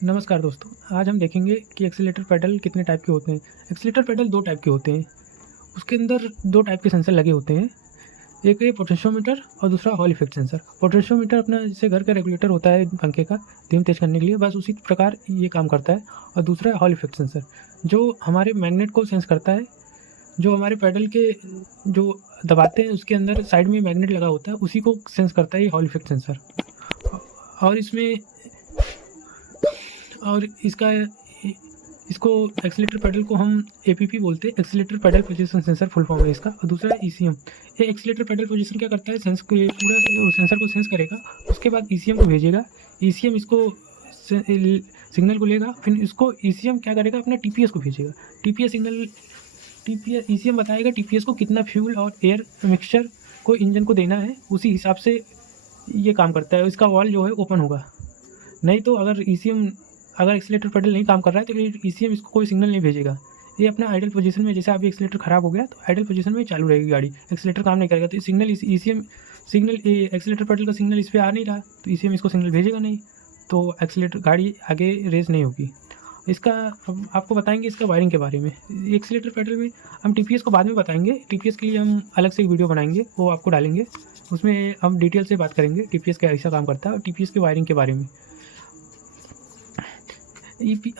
नमस्कार दोस्तों, आज हम देखेंगे कि एक्सीलरेटर पेडल कितने टाइप के होते हैं। एक्सीलरेटर पेडल 2 टाइप के होते हैं। उसके अंदर 2 टाइप के सेंसर लगे होते हैं। एक है पोटेंशियोमीटर और दूसरा हॉल इफेक्ट सेंसर। पोटेंशियोमीटर अपना जैसे घर का रेगुलेटर होता है पंखे का धीम तेज करने के लिए, बस उसी प्रकार ये काम करता है। और दूसरा है हॉल इफेक्ट सेंसर, जो हमारे मैग्नेट को सेंस करता है। जो हमारे पेडल के जो दबाते हैं उसके अंदर साइड में मैग्नेट लगा होता है, उसी को सेंस करता है ये हॉल इफेक्ट सेंसर। और इसमें और इसका इसको एक्सीलरेटर पेडल को हम एपीपी बोलते हैं, accelerator pedal position sensor full form है इसका। और दूसरा है ईसीएम। ये एक्सीलरेटर पेडल पोजीशन क्या करता है, सेंस को पूरा सेंसर को सेंस करेगा, उसके बाद ईसीएम को भेजेगा। ईसीएम इसको सिग्नल को लेगा, फिर इसको ईसीएम क्या करेगा, अपना टीपीएस को भेजेगा। टीपीएस सिग्नल टीपीएस ईसीएम बताएगा टीपीएस को कितना फ्यूल और एयर मिक्सचर को इंजन को देना है, उसी हिसाब से ये काम करता है। इसका वॉल जो है ओपन होगा। नहीं तो अगर एक्सीलरेटर पेडल नहीं काम कर रहा है तो ईसीएम इसको कोई सिग्नल नहीं भेजेगा। ये अपना आइडल पोजीशन में, जैसे अभी एक्सीलरेटर खराब हो गया तो आइडल पोजीशन में चालू रहेगी गाड़ी, एक्सीलरेटर काम नहीं करेगा तो सिग्नल एक्सीलरेटर पेडल का सिग्नल इस पर आ नहीं रहा तो ईसीएम इसको सिग्नल भेजेगा नहीं, तो एक्सीलरेटर गाड़ी आगे रेस नहीं होगी। इसका अब आपको बताएंगे इसका वायरिंग के बारे में। एक्सीलरेटर पेडल में हम टीपीएस को बाद में बताएंगे, टीपीएस के लिए हम अलग से एक वीडियो बनाएंगे, वो आपको डालेंगे, उसमें हम डिटेल से बात करेंगे टीपीएस का ऐसा काम करता है और टीपीएस की वायरिंग के बारे में।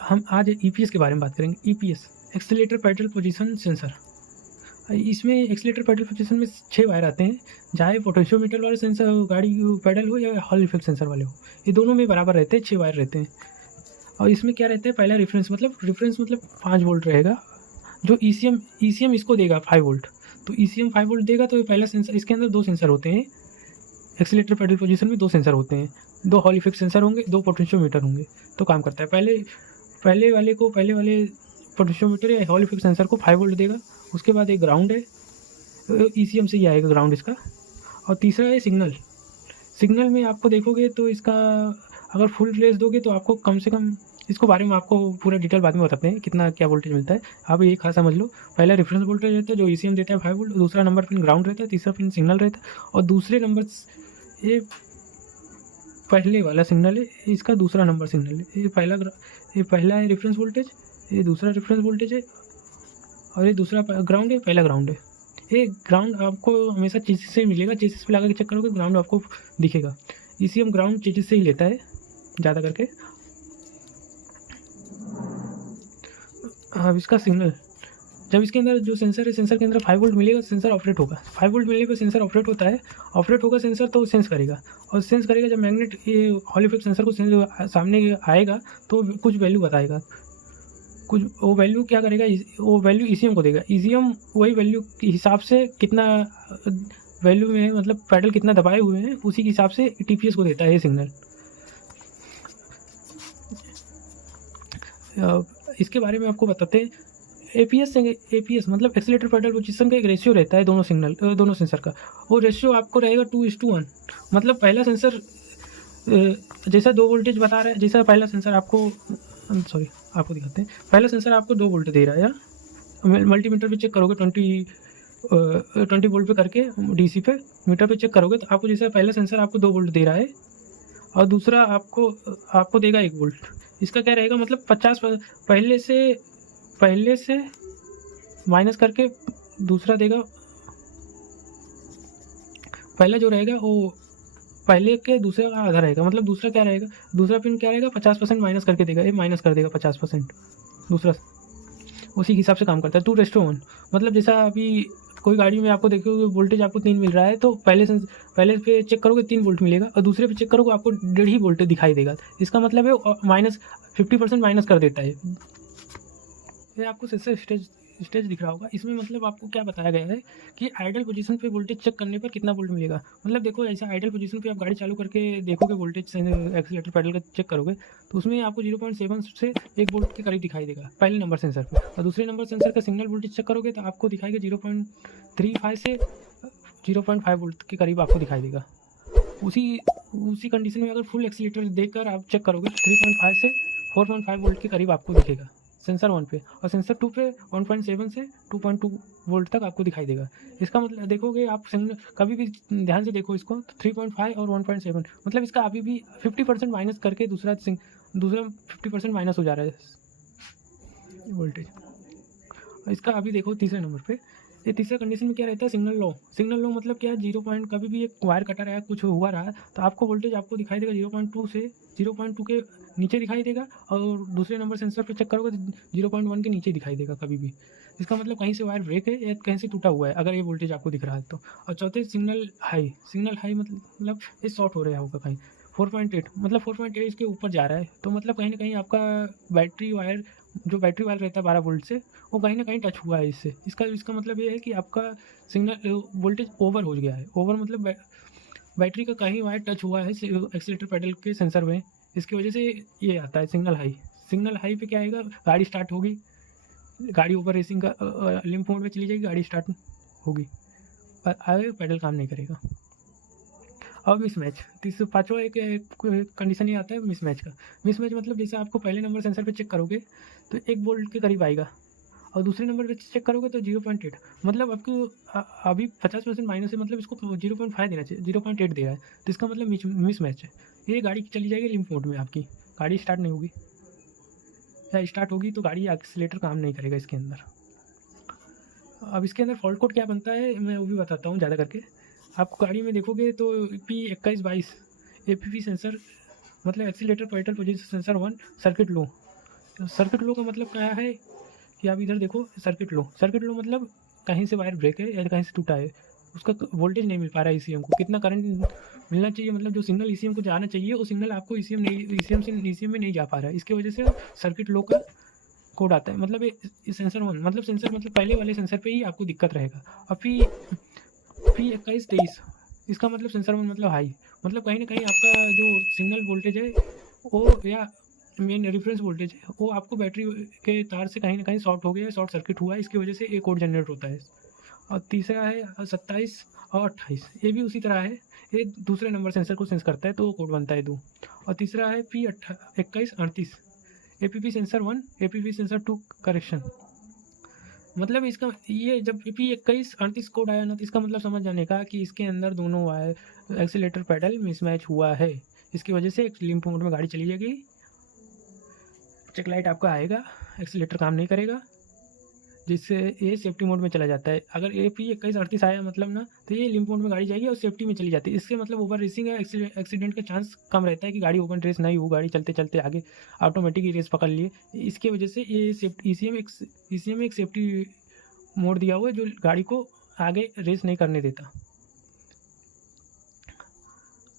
हम आज ईपीएस के बारे में बात करेंगे। EPS accelerator pedal position sensor. इसमें एक्सीलरेटर पेडल पोजीशन में 6 वायर आते हैं, चाहे पोटेंशियोमीटर वाले सेंसर गाड़ी पेडल हो या हॉल इफेक्ट सेंसर वाले हो, ये दोनों में बराबर रहते हैं, 6 वायर रहते हैं। और इसमें क्या रहता है, पहला रेफरेंस मतलब 5 वोल्ट रहेगा, जो ईसीएम इसको देगा 5 वोल्ट। तो ईसीएम 5 वोल्ट देगा, तो ये पहला सेंसर, इसके अंदर 2 सेंसर होते हैं। एक्सीलरेटर पेडल पोजीशन में 2 सेंसर होते हैं, 2 हॉल इफेक्ट सेंसर होंगे, 2 पोटेंशियोमीटर होंगे, तो काम करता है। पहले वाले पोटेंशियोमीटर या हॉल इफेक्ट सेंसर को 5 वोल्ट देगा। उसके बाद एक ग्राउंड है, ईसीएम से ही आएगा ग्राउंड इसका। और तीसरा है सिग्नल में आपको देखोगे तो इसका अगर फुल फ्लेज दोगे तो आपको कम से कम, इसको बारे में आपको पूरा डिटेल बाद में बताते हैं कितना क्या वोल्टेज मिलता है। आप ये खास समझ लो, पहला रेफरेंस वोल्टेज रहता है जो ईसीएम देता है 5 वोल्ट, दूसरा नंबर पिन ग्राउंड रहता है, तीसरा पिन सिग्नल रहता है, और दूसरे नंबर ये पहले वाला सिग्नल है, इसका दूसरा नंबर सिग्नल है। ये पहला है रेफरेंस वोल्टेज, ये दूसरा रेफरेंस वोल्टेज है, और ये दूसरा ग्राउंड है, पहला ग्राउंड है। ये ग्राउंड आपको हमेशा चेसिस से मिलेगा, चेसिस पे लगा के चेक करोगे ग्राउंड आपको दिखेगा। ईसीएम ग्राउंड चेसिस से ही लेता है ज़्यादा करके। अब इसका सिग्नल, जब इसके अंदर जो सेंसर है, सेंसर के अंदर 5 वोल्ट मिलेगा, सेंसर ऑपरेट होगा। 5 वोल्ट मिलने पर सेंसर ऑपरेट होता है, ऑपरेट होगा सेंसर तो सेंस करेगा, और सेंस करेगा जब मैग्नेट ये हॉल इफेक्ट सेंसर को सामने आएगा तो कुछ वैल्यू बताएगा। कुछ वो वैल्यू क्या करेगा, वो वैल्यू ईसीएम को देगा। ईसीएम वही वैल्यू के हिसाब से कितना वैल्यू में, मतलब पैडल कितना दबाए हुए हैं, उसी के हिसाब से टीपीएस को देता है ये सिग्नल। इसके बारे में आपको बताते हैं। एपीएस मतलब एक्सीलरेटर पेडल पोजीशन का एक रेशियो रहता है दोनों सेंसर का। वो रेशियो आपको रहेगा 2:1। मतलब पहला सेंसर जैसा 2 वोल्टेज बता रहा है, जैसा पहला सेंसर आपको आपको दिखाते हैं। पहला सेंसर आपको 2 वोल्ट दे रहा है, या मल्टीमीटर पे चेक करोगे 20 वोल्ट पे करके डीसी पे मीटर पे चेक करोगे तो आपको जैसे पहला सेंसर आपको 2 वोल्ट दे रहा है, और दूसरा आपको देगा 1 वोल्ट। इसका क्या रहेगा, मतलब 50 पहले से माइनस करके दूसरा देगा। पहला जो रहेगा वो पहले के दूसरे का आधा रहेगा, मतलब दूसरा क्या रहेगा, दूसरा पिन क्या रहेगा, 50% माइनस करके देगा, ये माइनस कर देगा 50%। दूसरा उसी हिसाब से काम करता है। 2:1 मतलब जैसा अभी कोई गाड़ी में आपको देखोगे वोल्टेज आपको 3 मिल रहा है, तो पहले पे चेक करोगे 3 वोल्ट मिलेगा, और दूसरे पे चेक करोगे आपको 1.5 वोल्ट दिखाई देगा। इसका मतलब है माइनस 50% माइनस कर देता है। ये आपको सेंसर स्टेज दिख रहा होगा। इसमें मतलब आपको क्या बताया गया है कि आइडल पोजीशन पे वोल्टेज चेक करने पर कितना वोल्ट मिलेगा। मतलब देखो, ऐसा आइडल पोजीशन पे आप गाड़ी चालू करके देखोगे, वोल्टेज एक्सीलरेटर पेडल का चेक करोगे तो उसमें आपको 0.7 से 1 वोल्ट के करीब दिखाई देगा पहले नंबर सेंसर पे, और दूसरे नंबर सेंसर का सिग्नल वोल्टेज चेक करोगे तो आपको दिखाएगा 0.35 से 0.5 वोल्ट के करीब आपको दिखाई देगा। उसी कंडीशन में अगर फुल एक्सीलरेटर देकर आप चेक करोगे 3.5 से 4.5 वोल्ट के करीब आपको दिखेगा सेंसर 1 पे, और सेंसर 2 पे 1.7 से 2.2 वोल्ट तक आपको दिखाई देगा। इसका मतलब देखोगे आप कभी भी ध्यान से देखो इसको, तो 3.5 और 1.7 मतलब इसका अभी भी 50% माइनस करके दूसरा दूसरा 50% माइनस हो जा रहा है वोल्टेज। इसका अभी देखो तीसरे नंबर पे, ये तीसरा कंडीशन में क्या रहता है, सिग्नल लो। सिग्नल लो मतलब क्या है, 0 पॉइंट, कभी भी एक वायर कटा रहा है, कुछ हुआ रहा तो आपको वोल्टेज आपको दिखाई देगा 0.2 से 0.2 के नीचे दिखाई देगा, और दूसरे नंबर सेंसर पे चेक करोगे तो 0.1 के नीचे दिखाई देगा कभी भी। इसका मतलब कहीं से वायर ब्रेक है या कहीं से टूटा हुआ है, अगर ये वोल्टेज आपको दिख रहा है तो। और चौथे सिग्नल हाई, सिग्नल हाई मतलब ये शॉर्ट हो रहा होगा कहीं, 4.8 मतलब 4.8 इसके ऊपर जा रहा है, तो मतलब कहीं ना कहीं आपका बैटरी वायर, जो बैटरी वायर रहता है 12 वोल्ट से, वो कहीं ना कहीं टच हुआ है इससे। इसका मतलब ये है कि आपका सिग्नल वोल्टेज ओवर हो गया है। ओवर मतलब बैटरी का कहीं वायर टच हुआ है एक्सीलेटर पेडल के सेंसर में, इसकी वजह से ये आता है सिग्नल हाई। सिग्नल हाई पे क्या आएगा, गाड़ी स्टार्ट होगी, गाड़ी ओवर रेसिंग का लिम्प मोड में चली जाएगी, गाड़ी स्टार्ट होगी पर आगे पेडल काम नहीं करेगा। अब मिसमैच, पाँचवा एक कंडीशन ये आता है मिसमैच का। मिसमैच मतलब जैसे आपको पहले नंबर सेंसर पे चेक करोगे तो 1 वोल्ट के करीब आएगा, और दूसरे नंबर पे चेक करोगे तो 0.8, मतलब आपको अभी 50% माइनस है, मतलब इसको 0.5 देना चाहिए, 0.8 दे रहा है, तो इसका मतलब मिसमैच है। ये गाड़ी चली जाएगी लिम्प मोड में, आपकी गाड़ी स्टार्ट नहीं होगी, या स्टार्ट होगी तो गाड़ी एक्सीलेटर काम नहीं करेगा इसके अंदर। अब इसके अंदर फॉल्ट कोड क्या बनता है मैं वो भी बताता हूँ ज़्यादा करके। आपको गाड़ी में देखोगे तो P2122 APP सेंसर, मतलब accelerator pedal position sensor 1 circuit low. Circuit low का मतलब क्या है कि आप इधर देखो, सर्किट लो मतलब कहीं से वायर ब्रेक है या कहीं से टूटा है, उसका वोल्टेज नहीं मिल पा रहा है ECM को, कितना करंट मिलना चाहिए, मतलब जो सिग्नल ECM को जाना चाहिए वो सिग्नल आपको ECM में नहीं जा पा रहा है, इसकी वजह से सर्किट लो का कोड आता है। मतलब ये सेंसर 1 मतलब सेंसर मतलब पहले वाले सेंसर पे ही आपको दिक्कत रहेगा। और P2123 इसका मतलब सेंसर 1 मतलब हाई, मतलब कहीं ना कहीं आपका जो सिग्नल वोल्टेज है वो, या मेन रेफरेंस वोल्टेज है वो, आपको बैटरी के तार से कहीं ना कहीं शॉर्ट हो गया, शॉर्ट सर्किट हुआ है, इसकी वजह से एक कोड जनरेट होता है। और तीसरा है 27 और 28, ये भी उसी तरह है, ये दूसरे नंबर सेंसर को सेंस करता है तो वो कोड बनता है 2। और तीसरा है P2138 APP sensor 1 APP sensor 2 correction. मतलब इसका ये जब P2138 कोड आया ना तो इसका मतलब समझ जाने का कि इसके अंदर दोनों वायर एक्सीलेटर पेडल मिसमैच हुआ है, इसकी वजह से लिम्प मोड में गाड़ी चली जाएगी, चेक लाइट आपका आएगा, एक्सीलेटर काम नहीं करेगा, जिससे ये सेफ्टी मोड में चला जाता है। अगर P2138 आया मतलब ना तो ये लिम्प मोड में गाड़ी जाएगी और सेफ्टी में चली जाती है, इससे मतलब ओवर रेसिंग या एक्सीडेंट का चांस कम रहता है कि गाड़ी ओपन रेस नहीं हो, गाड़ी चलते चलते आगे ऑटोमेटिक ही रेस पकड़ लिए। इसकी वजह से ये सेफ्टी ECM में एक सेफ्टी मोड दिया हुआ है जो गाड़ी को आगे रेस नहीं करने देता।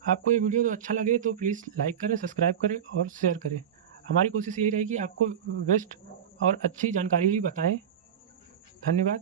आपको ये वीडियो तो अच्छा लगे तो प्लीज़ लाइक करें, सब्सक्राइब करें और शेयर करें। हमारी कोशिश यही रहेगी आपको बेस्ट और अच्छी जानकारी ही बताएं। धन्यवाद।